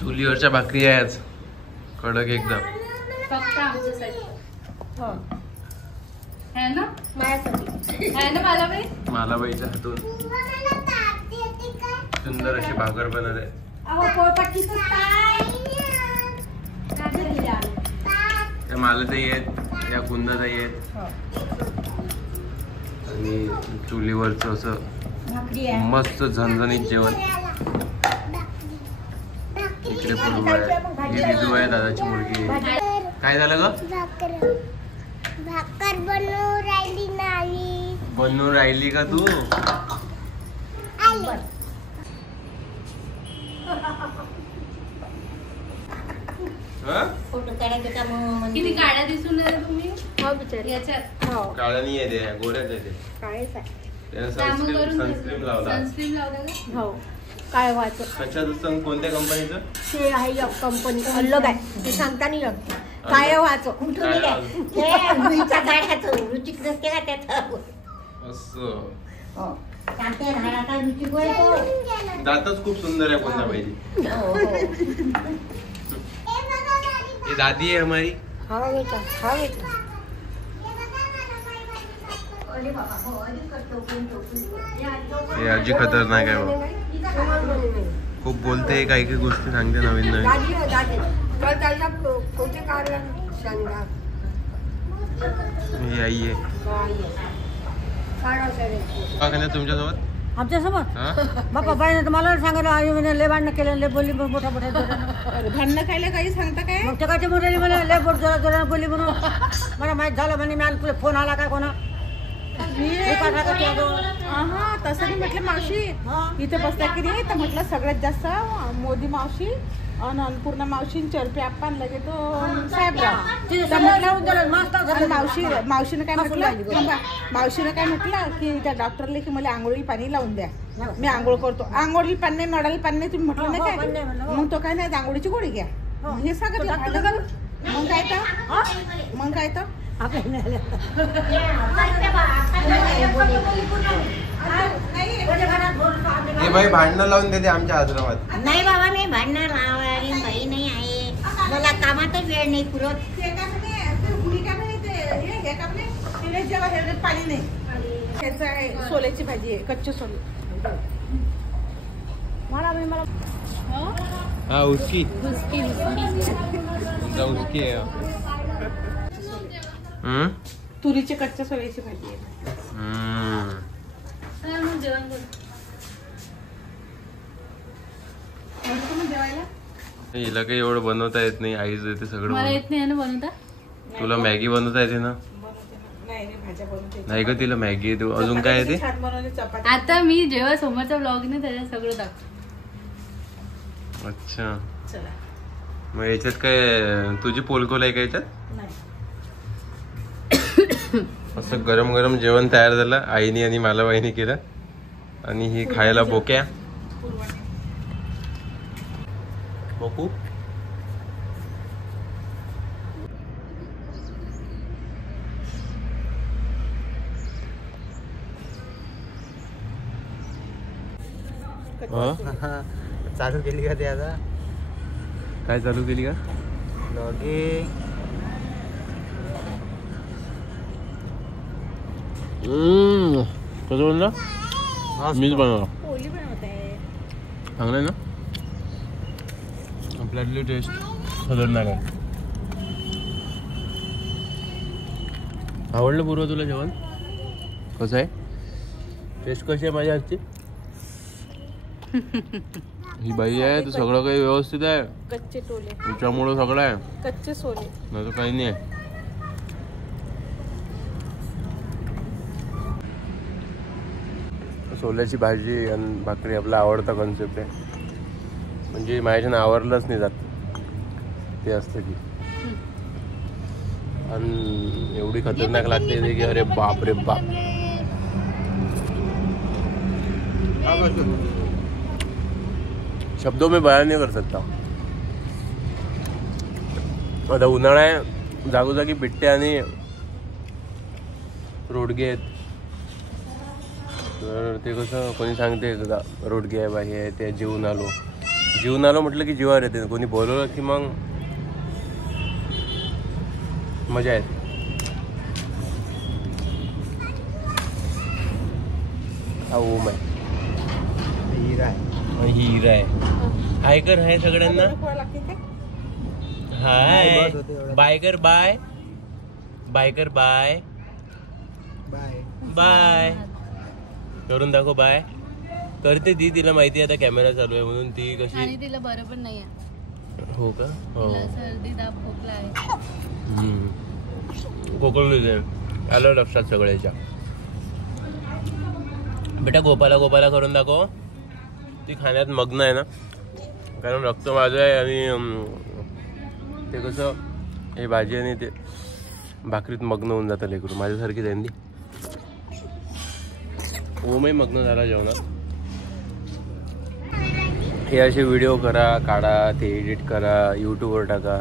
चुलीवरच्या भाकरी आहे आज कडक एकदम. फक्त आमच्यासाठी. हो है ना माझ्यासाठी. है ना मालाबाई? मालाबाईच्या हातून सुंदर अशी भाकर बनत आहे. अहो पोळपाटीचं काय त्या मालाताई आहेत, या कुंदाताई आहेत आणि चुलीवरचं असं भाकरी आहे. मस्त झणझणीत जेवण. इकडे पूर्व आहे, ही विजू आहे, दादाची मुलगी आहे. काय झालं ग? भाकर बनवून राहिली नाही. बनवून राहिली का तू? फोटो काढायचे का मग? किती काळ्या दिसून राहिले तुम्ही हो बिचारी. याच्यात. हो काळा नाही आहे ते, गोऱ्याच आहे ते. काळेच आहे. त्यानं त्यामुळे करून सनस्क्रीन लावला. सनस्क्रीन लावला का? हो काय व्हायचं कशाचं संग? कोणत्या कंपनीचं? ते आहे एक कंपनी अलग आहे ते सांगता नाही येत. काय व्हायचं कुठून काय काय हे मुलीच्या गाड्याचं रुचिक नसते का त्यात. असं हो सांगते राहता रुचिक होय तो. दातच खूप सुंदर आहे कोणत्या पाहिजे. हो हो ये दादी है हमारी. हा बेटा हा बेटा. हे आजी खतरनाक आहे बघ. खूप बोलते, काही काही गोष्टी सांगते नवीन नवीन. दादी दादी तर त्याला कोणते कार्य सांगा. ही आई आहे का का तुमच्यासोबत? आमच्यासोबत हा? मग पप्पाने मला सांगितलं आई म्हणे लय भांडणं केलं लय बोलली मोठ्या मोठ्या जोरानं. भांडणं खायला काही सांगता काय? मग ते काय मोठ्याने म्हणे लय बोट जोरा जोरानं बोलली म्हणून मला माहित झालं म्हणे मी तुला फोन आला काय कोणा. हा तसं नाही म्हटलं मावशी इथे बसल्या की नाही तर म्हटलं सगळ्यात जास्त मोदी मावशी आणि अन्नपूर्णा मावशी चरपी आप्पा लगे तो साहेबराव मावशीनं काय म्हटलं मावशीनं काय म्हटलं की त्या डॉक्टरला की मला आंघोळी पाणी लावून द्या मी आंघोळ करतो. आंघोळी पाणी नाही नळाला पाणी नाही तुम्ही म्हटलं नाही काय मग तो काय नाही आंघोळीची गोळी घ्या हे सांगितलं. मग काय तर मग काय तर हे बाई भांडणं लावून देते आमच्या आश्रमात. नाही बाबा मी भांडणार बाई नाही आहे मला कामातच वेळ नाही पुरत. पाणी नाही त्याचं आहे सोल्याची भाजी आहे कच्चे सोले. मला हा उसकी उसकी आहे. तुरीचे कच्च्या सोल्याची भाजी आहे. चला मग जेवण करू. जेवायला हिला काही एवढं बनवता येत नाही, आईच येते सगळं मला बनवता. येत नाही ना बनवता. तुला मॅगी बनवता येते ना? नाही भाज्या बनवते. नाही का तिला मॅगी येते. अजून काय येते? छान बनवते चपाती. आता मी जेव्हा समोरचा ब्लॉग ने त्याच्यात सगळं दाखव. अच्छा चला मग याच्यात काय तुझी पोलकोल आहे का याच्यात? नाही असं गरम गरम जेवण तयार झालं आईने आणि मालाबाईने केलं आणि ही खायला बोक्या बोकू. चालू केली का ते आता? काय चालू केली का? ब्लॉगिंग. कसं बनलं? मीच बनवलं. पोळी बनवते. चांगलं आहे ना? आपल्यातली टेस्ट खतरनाक आहे. आवडलं पूर्व तुला जेवण? कसं आहे टेस्ट? कशी आहे माझ्या हातची? ही बाई आहे तर सगळं काही व्यवस्थित आहे. कच्चे टोले तुझ्यामुळं सगळं आहे, कच्चे सोले. नाही तर काही नाही आहे. सोल्याची भाजी आणि भाकरी आपला आवडता कॉन्सेप्ट आहे. म्हणजे माझ्याच्यानं आवरलंच नाही जात ते असतं की. आणि एवढी खतरनाक लागते ते की अरे बाप रे बाप. शब्दों में बयान नहीं कर सकता. आता उन्हाळा आहे, जागोजागी बिट्टे आणि रोडगे आहेत. तर ते कसं कोणी सांगते रोडगे आहे बाई आहे ते जेवून आलो. जीवन आलं म्हटलं की जीवावर येते, कोणी बोलवलं की मग मजा येते. हा ओम आहे, हिरा आहे. आणि ही हिरा आहे. हाय कर, हाय सगळ्यांना. हाय बाय कर, बाय बाय कर, बाय बाय. बाय करून दाखव. बाय करते ती, तिला माहिती आहे आता कॅमेरा चालू आहे म्हणून. ती कशी, आणि तिला बरं पण नाही आहे. हो का? हो, तिला सर्दी ताप खोकला आहे. कोकण आलं लक्षात सगळ्याच्या. बेटा गोपाला गोपाला करून दाखव. ती खाण्यात मग्न आहे ना, कारण रक्त माझं आहे आणि ते कसं हे भाजी आणि ते भाकरीत मग्न होऊन जातं लेकरू. माझ्यासारखीच आहे ती. ओमही मग्न झाला जेवणात. हे असे व्हिडिओ करा, काढा, ते एडिट करा, यूट्यूबवर टाका.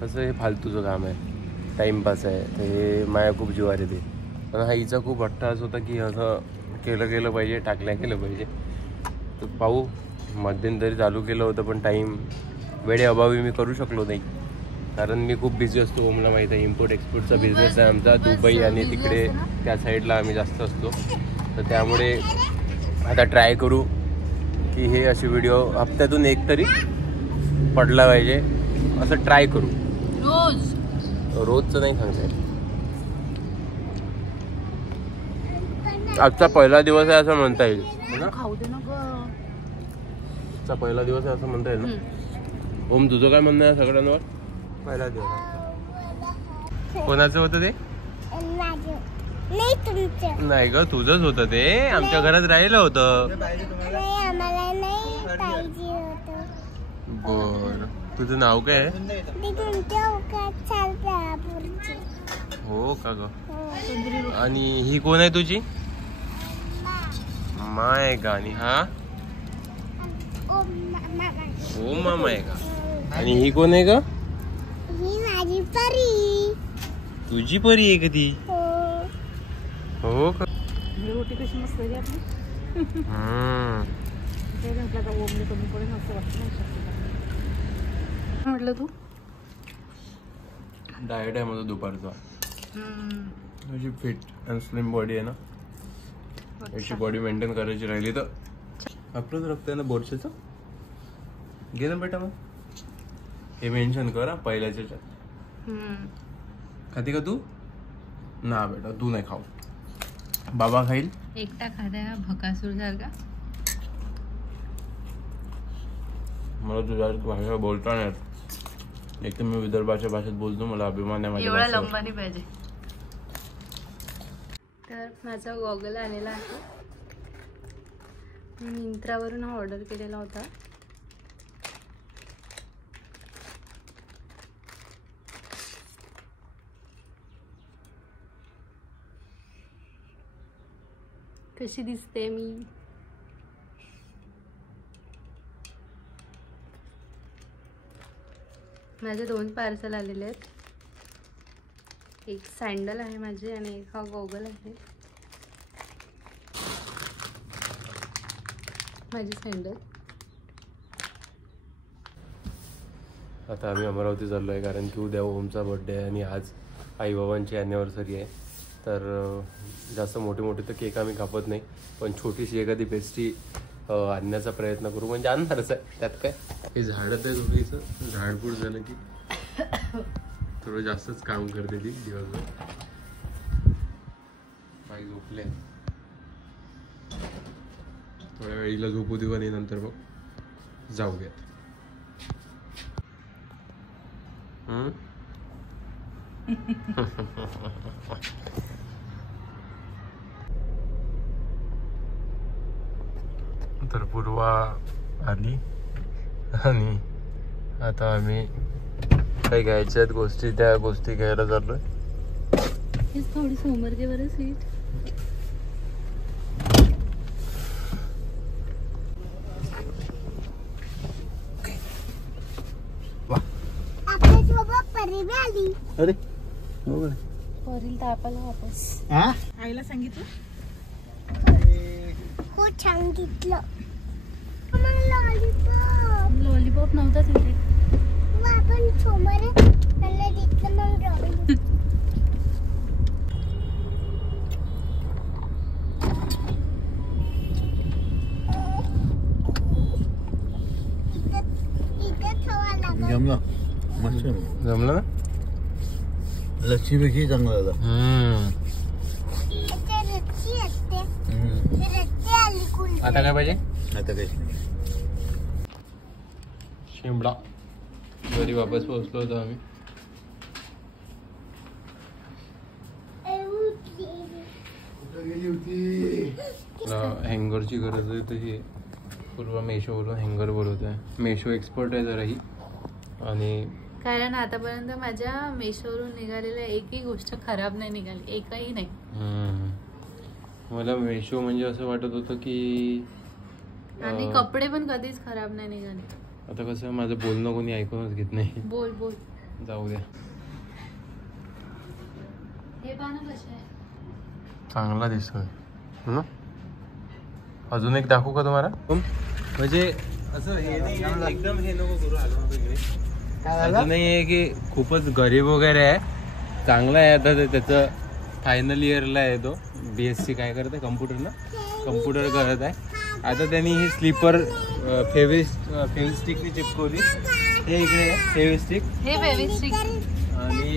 कसं हे फालतूचं काम आहे, टाईमपास आहे. ते माया खूप जीवार येते. पण हा हिचा खूप हट्टाच होता की असं केलं पाहिजे, टाकलं पाहिजे. तर पाहू, मध्यंतरी चालू केलं होतं पण टाईम वेळेअभावी मी करू शकलो नाही, कारण मी खूप बिझी असतो. ओमला माहीत आहे, इम्पोर्ट एक्सपोर्टचा बिझनेस आहे आमचा. दुबई आणि तिकडे त्या साईडला आम्ही जास्त असतो. तर त्यामुळे आता ट्राय करू की हे असे व्हिडिओ हप्त्यातून एक तरी पडला पाहिजे, असं ट्राय करू. रोजचं नाही सांगता येत. आजचा पहिला दिवस आहे असं म्हणता येईल. खाऊ दे ना गं. आजचा पहिला दिवस आहे असं म्हणता येईल ना. ओम तुझं काय म्हणणं आहे सगळ्यांवर? पहिला दिवस. कोणाचं होतं ते? नाही तुमचं. नाही ग, तुझंच होतं ते. आमच्या घरात राहिलं होतं. नाही आम्हाला नाही पाहिजे होतं. बर, तुझं नाव काय आहे? ते तुमच्या उकात चालते. हो का ग? आणि ही कोण आहे तुझी? माय का? आणि हा ओ मामा आहे का? आणि ही कोण आहे का? ही माझी परी. तुझी परी आहे का ती? हो का? रोटी कशी मस्त झाली आपली. म्हटलं का ओमने कमी पडेल असं वाटतं नाही. म्हटलं तू डाएट आहे माझं दुपारचा. अशी फिट अँड स्लिम बॉडी आहे ना, याची बॉडी मेंटेन करायची राहिली तर आपलंच रक्त आहे ना बोरशेचं. घे ना बेटा, मग हे मेन्शन कर पहिल्याच्या. खाते का तू? ना बेटा तू नाही खाऊ, बाबा खाईल. एकटा खाद्या भकासूर सारखा. मला तुझ्या भाषा बोलता नाही येत. एक तर मी विदर्भाच्या भाषेत बोलतो, मला अभिमान आहे माझ्या एवढा भाषेवर. लंबानी पाहिजे. तर माझा गॉगल आलेला आहे. मी मिंत्रावरून हा ऑर्डर केलेला होता. कशी दिसते मी? माझे 2 पार्सल आलेले आहेत. एक सँडल आहे माझी आणि एक हा गॉगल आहे. माझी सँडल. आता आम्ही अमरावती चाललो आहे, कारण की उद्या ओमचा बर्थडे आहे आणि आज आईबाबांची ॲनिव्हर्सरी आहे. तर जास्त मोठे तर केक आम्ही कापत नाही, पण छोटीशी एखादी पेस्ट्री आणण्याचा प्रयत्न करू. म्हणजे आणणारच आहे, त्यात काय. हे झाडं तर थोडीसं झाडपूड झालं की थोडं जास्तच काम करते ती दिवसभर. बाई झोपले, थोड्या वेळीला झोपू देऊ आणि नंतर मग जाऊयात. तर पूर्वा आली आणि आता आम्ही काही घ्यायच्या आहेत गोष्टी, त्या गोष्टी घ्यायला चाललोय. थोडी समोर घे बरं सीट. आपल्यासोबत परी बी आली. अरे वरील तापाला वापस. आईला सांगितलं हो सांगितलं. लॉलीपॉप निरोप नव्हता तिथे. आपण समोर मला दिसलं मग जाऊ. जमलं मस्त जमलं ना. लस्सीपेक्षा चांगलं झालं. आता काय पाहिजे? आता काही शिमला. घरी वापस पोहोचलो होतो आम्ही. हँगरची गरज आहे तशी पूर्व मेशोवरून हँगर बोलवत आहे. मेशो एक्सपर्ट आहे जरा ही. आणि कारण आतापर्यंत माझ्या मेशोवरून निघालेल्या एकही गोष्ट खराब नाही निघाली, एकही नाही. मला मेशो म्हणजे असं वाटत होतं की आणि कपडे पण कधीच खराब नाही निघाले. आता कसं माझं बोलणं कोणी ऐकूनच घेत नाही. बोल बोल. जाऊ द्या. हे पानं कसे आहे? चांगला दिसतोय ना. अजून एक दाखवू का तुम्हाला? म्हणजे असं हे नाही एकदम हे नको करू. आलो इकडे असं नाही आहे की खूपच गरीब वगैरे आहे. चांगला आहे. आता त्याचं फायनल इयरला आहे तो. BSc काय करत आहे? कम्प्युटर करत आहे. आता त्यांनी ही स्लीपर फेविस्टिकनी चिपकवली. हे इकडे आहे फेविस्टिक. हे फेविस्टिक. आणि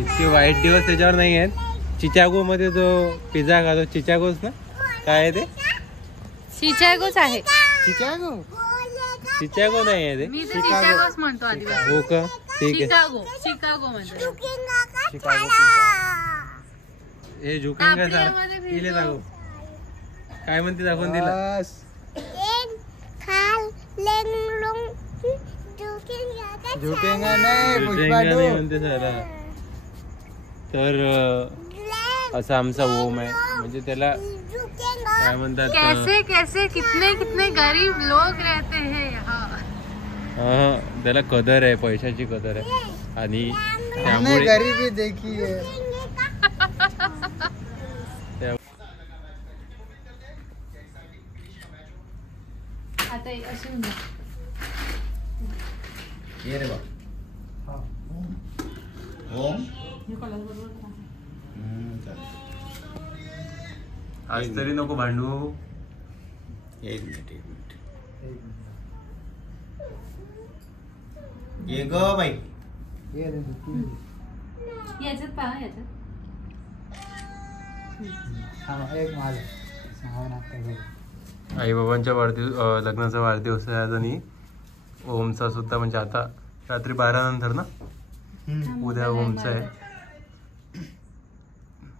इतके वाईट दिवस त्याच्यावर नाही आहेत. चिकागो मध्ये जो पिझ्झा खातो, चिकागोच ना, काय आहे ते? चिकागोच आहे. चिकागो नाही आहे ते. मी तर चिकागोच म्हणतो आधी. हो का? ठीक आहे. चिकागो म्हणतो. चिकागो हे झुकेंगा सर. तिले दाखव काय म्हणते, दाखवून दिला. झुकेंगा नाही म्हणते सर. तर असा आमचा ओम आहे. म्हणजे त्याला काय म्हणतात, कैसे कैसे कितने गरीब लोग रहते हैं यहाँ. त्याला कदर आहे, पैशाची कदर आहे. आणि त्यामुळे गरीबी देखील आता अशी होणार. ये रे बा. ओम आज तरी नको भांडू. एक मिनिट ये ग बाई. याच्यात पहा, याच्यात आई बाबांच्या लग्नाचा वाढदिवस आहे आज. आणि ओमचा सुद्धा. म्हणजे आता रात्री 12 नंतर ना, उद्या ओमचा आहे.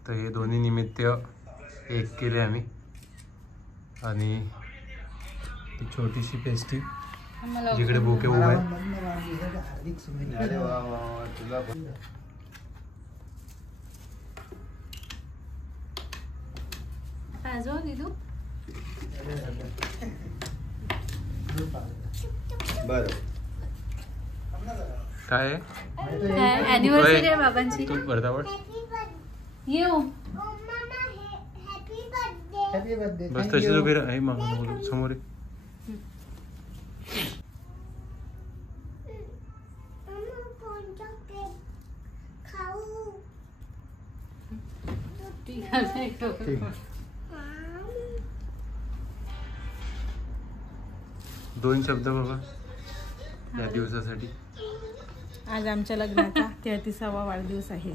तर हे दोन्ही निमित्त एक केले आम्ही. आणि ती छोटीशी पेस्टी जिकडे बोके उभा आहे. पाजव दिदू. बर काय अॅनिव्हर्सरी आहे बाबांची. तू बरदावड येऊ. बस तशीच उभी राहा. आई मामा समोर ये. दोन शब्द बाबा या दिवसासाठी. आज आमच्या लग्नाचा 33वा वाढदिवस आहे.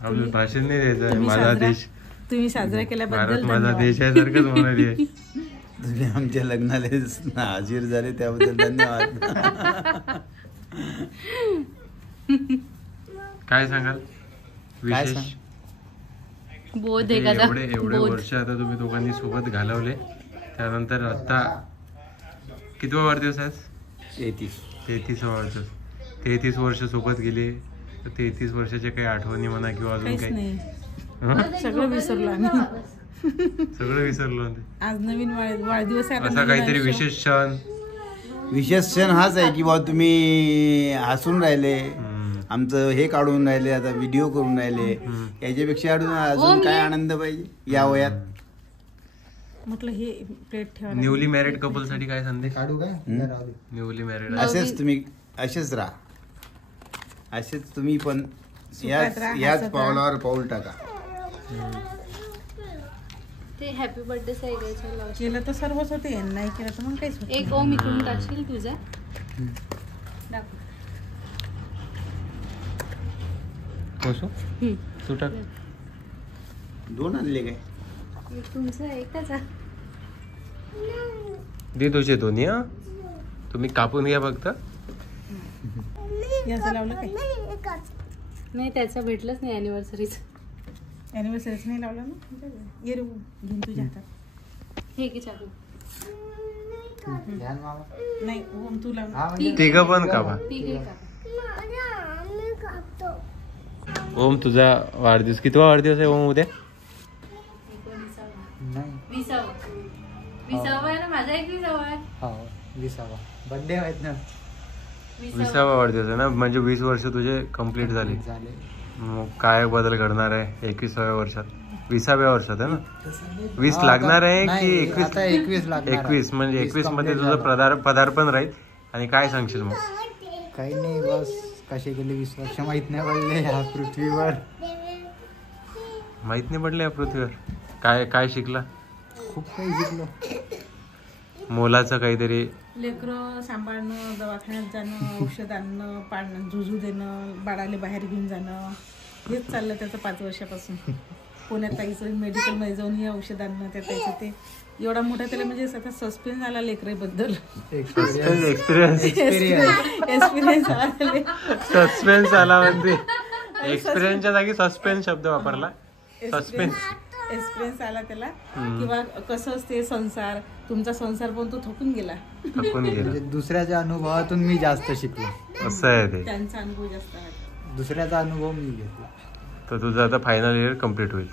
आपलं भाषण नाही द्यायचं. माझा देश तुम्ही साजरा केल्याबद्दल भारत माझा देश आहे सारखंच म्हणाली आहे. तुम्ही आमच्या लग्नाला हाजीर झाले त्याबद्दल धन्यवाद. काय सांगाल विशेष? बोध एवढे वर्ष आता तुम्ही दोघांनी सोबत घालवले. त्यानंतर आता कितवा वाढदिवस आहे? 33वा वाढदिवस. 33 वर्ष सोबत गेले. 33 वर्षाच्या काही आठवणी म्हणा किंवा अजून काही? सगळं विसरलो आम्ही. सगळं विसरलो. आज नवीन वाढदिवस आहे. असा काहीतरी विशेष क्षण हाच आहे की बाबा तुम्ही हसून राहिले, आमचं हे काढून राहिले, आता व्हिडिओ करून राहिले. याच्यापेक्षा अजून काय आनंद पाहिजे या वयात. म्हटलं हे प्लेट ठेवा. न्यूली मॅरिड कपल साठी काय संदेश? काढू काय? राहू दे. न्यूली मॅरिड असेच तुम्ही असेच राहा, असेच तुम्ही पण सुखात राहा, याच हसत पावलावर पाऊल टाका. ते हॅपी बर्थडे सगळ्याच्या केलं तर सर्वच होते, नाही केलं तर मग काहीच होत एक ओम इकडून टाकशील तुझा. दाखव. सुटा दोन आणले काय? तुमचं एकच आहे. दे तुझे दोन्ही. हा तुम्ही कापून घ्या फक्त. याचं लावलं काय? नाही त्याचं भेटलंच नाही अॅनिव्हर्सरीच. अॅनिव्हर्सरीच नाही लावलं ना. ये रे ओम, घेऊन तुझ्या हातात. हे की चाकू. ध्यान मामा. नाही ओम तू लाव. हा म्हणजे तिघ पण कापा. ठीक आहे काका. ओम तुझा वाढदिवस कितवा वाढदिवस आहे ओम उद्या? नाही. 20वा आहे ना माझा. 21वा आहे. हो 20वा बर्थडे आहेत ना. 20वा वाढदिवस आहे ना, म्हणजे 20 वर्ष तुझे कम्प्लीट झाली. झाले. मग काय बदल घडणार आहे 21व्या वर्षात? 20व्या वर्षात आहे ना. 20 लागणार आहे नाही, की 21? आता 21 लागणार आहे. 21 म्हणजे 21 मध्ये तुझं पदार्पण राहील. आणि काय सांगशील मग? काही नाही, बस कसे गेले 20 वर्ष माहित नाही पडले ह्या पृथ्वीवर. माहित नाही पडलं या पृथ्वीवर. काय काय शिकला? खूप काही शिकलो. मोलाचं काहीतरी. लेकरं सांभाळणं, दवाखान्यात जाणं, औषध आणणं, पाळणं, झुजू देणं, बाळाला बाहेर घेऊन जाणं, हेच चाललं त्याचं 5 वर्षापासून. पुण्यात ताईचं मेडिकलमध्ये जाऊन हे औषध आणणं, त्या ताईचं ते एवढा मोठा त्याला म्हणजे स्वतः सस्पेन्स आला लेकरेबद्दल. एक्सपिरियन्स एक्सपिरियन्स आला. सस्पेन्स आला म्हणजे एक्सपिरियन्सच्या जागी सस्पेन्स शब्द वापरला. सस्पेन्स एक्सपिरियन्स आला त्याला, किंवा कसं असते संसार. तुमचा संसार पण तो थकून गेला. थकून गेला. म्हणजे दुसऱ्याच्या अनुभवातून मी जास्त शिकलो. असं आहे ते. त्यांचा अनुभव जास्त आहे. दुसऱ्याचा अनुभव मी घेतला. तर तुझं आता फायनल इयर कम्प्लीट होईल.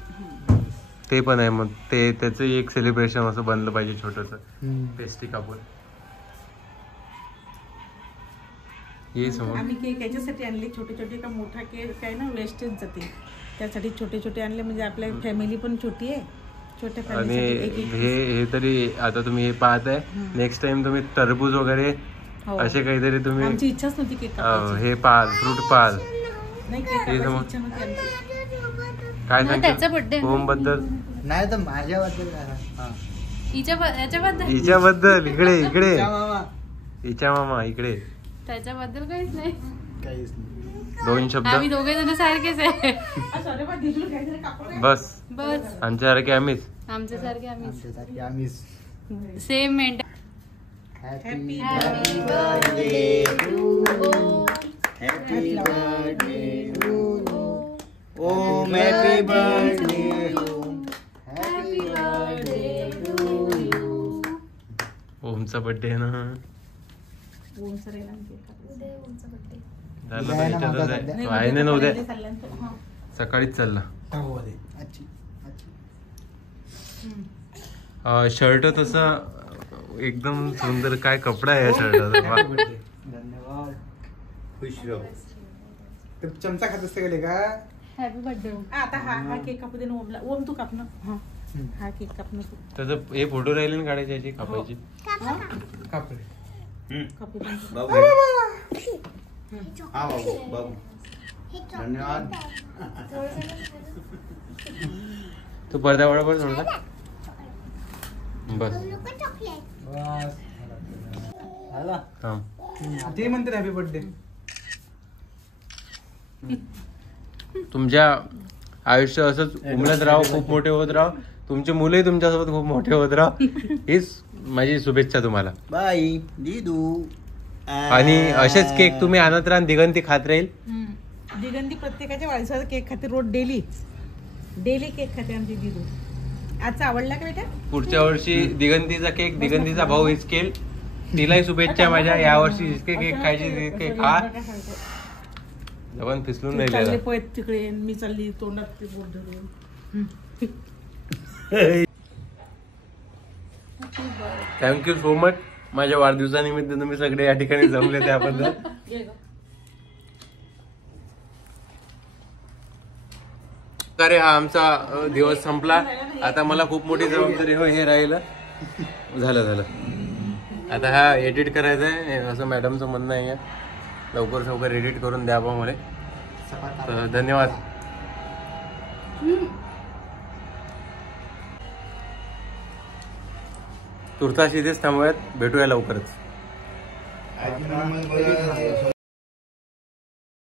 ते पण आहे. मग ते त्याचं एक सेलिब्रेशन असं बनलं पाहिजे छोटंसं. पेस्ट्री कापून ये समोर. आम्ही केक याच्यासाठी आणले छोटे छोटे. का मोठा केक काय ना वेस्टेज जाते, त्यासाठी छोटे छोटे आणले. म्हणजे आपल्या फॅमिली पण छोटी आहे. छोट्या आणि फॅमिली हे तरी आता तुम्ही हे पाहताय. नेक्स्ट टाइम तुम्ही टरबूज वगैरे असे काहीतरी तुम्ही आमची इच्छाच नव्हती केक कापायची. हे पाल फ्रूट पाल. नाही केक कापायची इच्छा नव्हती आमची. काय त्याचा birthday. सांगतो ओम बद्दल? नाही तर माझ्याबद्दल हा. याच्याबद्दल हिच्याबद्दल इकडे इकडे. मामा हिच्या मामा इकडे. त्याच्याबद्दल काहीच नाही. काहीच नाही. 2 शब्द आम्ही दोघे जण सारखेच आहे. सॉरी बा, दिसलो काहीतरी कापड. बस. बस आमच्यासारखे आम्हीच. आमच्यासारखे आम्ही आमच्यासाठी आम्ही सेम मेंट. Happy happy birthday Om. Happy birthday. ओमचा बर्थडे आहे ना. ओम सर यायला आणि केक कापायचा. झालं तर विचारत आहे. आहे ना उद्या चालला ना तो. हा. सकाळीच चालला. अच्छी शर्ट तसा एकदम सुंदर. काय कपडा आहे या शर्टाचा. धन्यवाद. खुश रहो. चमचा खात असते गेले का? Happy birthday. आता हा केक कापू दे ना ओमला. ओम तू काप ना. हा केक काप ना तू. त्याचं हे फोटो राहिले ना काढायची याची कापायची. कापडे कापू दे. बाबू हा बाबू बाबू धन्यवाद. तू पडदा बरोबर सोडला. बस बस झाला. थांब. ते म्हणते हॅपी बर्थडे. तुमच्या आयुष्य असंच उमलत राहो, खूप मोठे होत राहो. तुमचे मुलंही तुमच्यासोबत खूप मोठे होत राहो. हीच माझी शुभेच्छा तुम्हाला. बाय दीदू. आणि असेच केक तुम्ही आणत राहा. दिगंती खात राहील. दिगंती प्रत्येकाच्या वाढदिवसाचा केक खाते. रोज डेली केक खाते आमची दिदू. आजचा आवडला का बेटा? पुढच्या वर्षी दिगंतीचा केक दिगंतीचा भाऊ हिचकेल. तिलाही शुभेच्छा माझ्या. या वर्षी जितके केक खायचे तितके खा. जवान फिसलून चालले राहिले. पळत तिकडे, मी चालली तोंडात ते बोट धरून. Thank you so much. माझ्या वाढदिवसानिमित्त तुम्ही सगळे या ठिकाणी जमले त्याबद्दल. अरे हा आमचा दिवस संपला. आता मला खूप मोठी जबाबदारी हो हे राहिलं. झालं आता हा एडिट करायचा आहे असं मॅडमचं म्हणणं आहे. लवकर एडिट करून द्या बा मला. तर धन्यवाद. तुर्तास इथेच थांबूयात. भेटूया लवकरच.